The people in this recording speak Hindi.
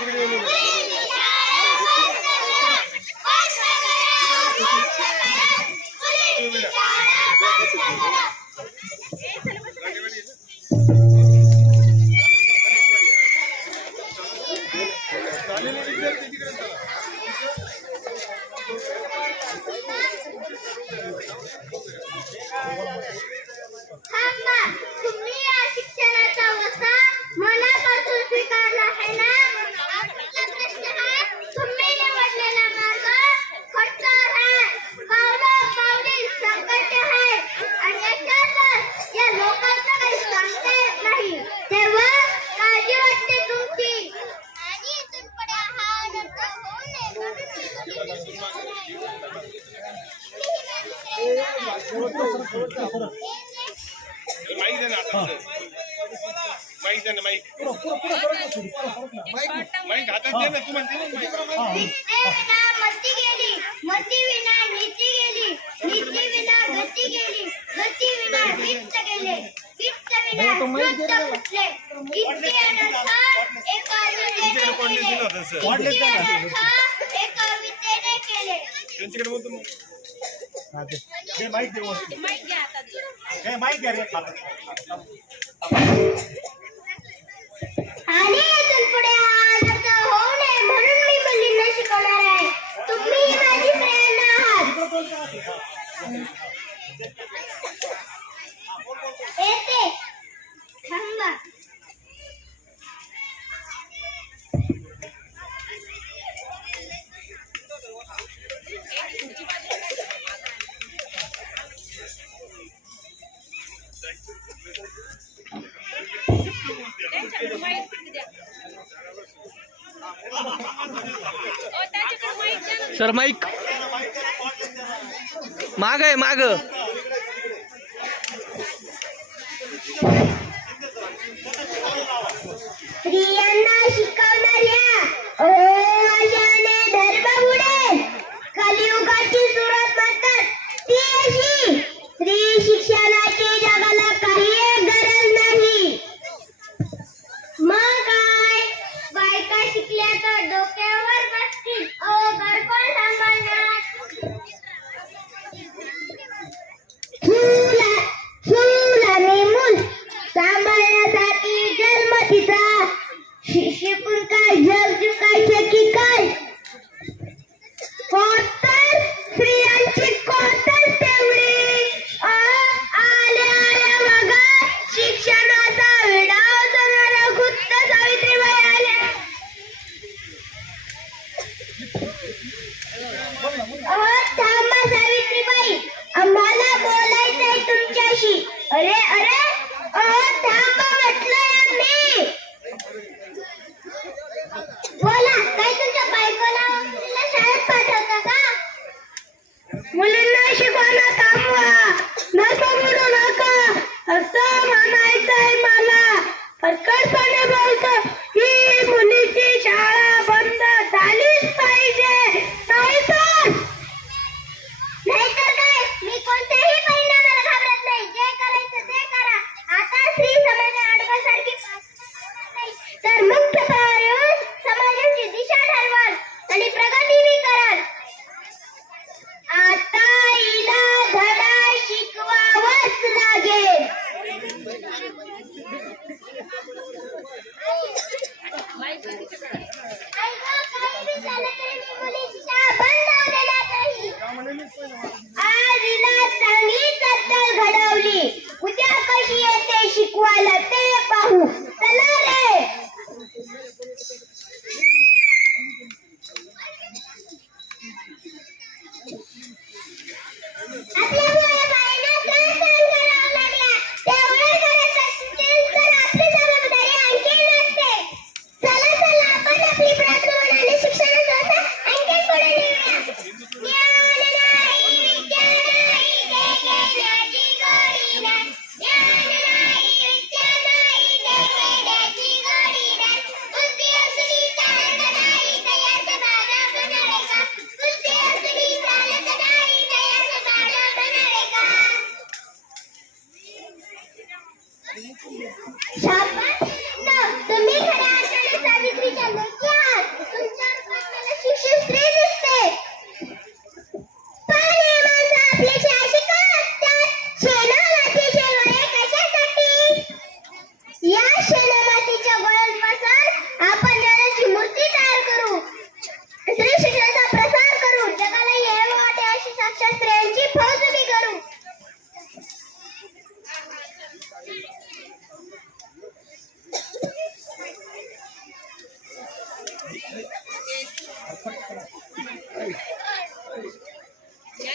Thank you. म्हणून माईक दे ना आता माईक दे ना माईक माईक हातात दे ना तू म्हणते मती गेली मती विना नीती गेली नीती विना गती गेली गती विना वित्त गेले वित्त विना स्वच्छ फुटले इतके अनर्थ एका विद्येने कोणी दिलं होतं सर इतके अनर्थ एका विद्येने केले त्यांच्याकडे बोलतो मग. आणि इथून पुढे हा अनर्थ सर माईक. माग आहे माग. बायका शिकल्या तर डोक्यावर बसतील अहो घरकोण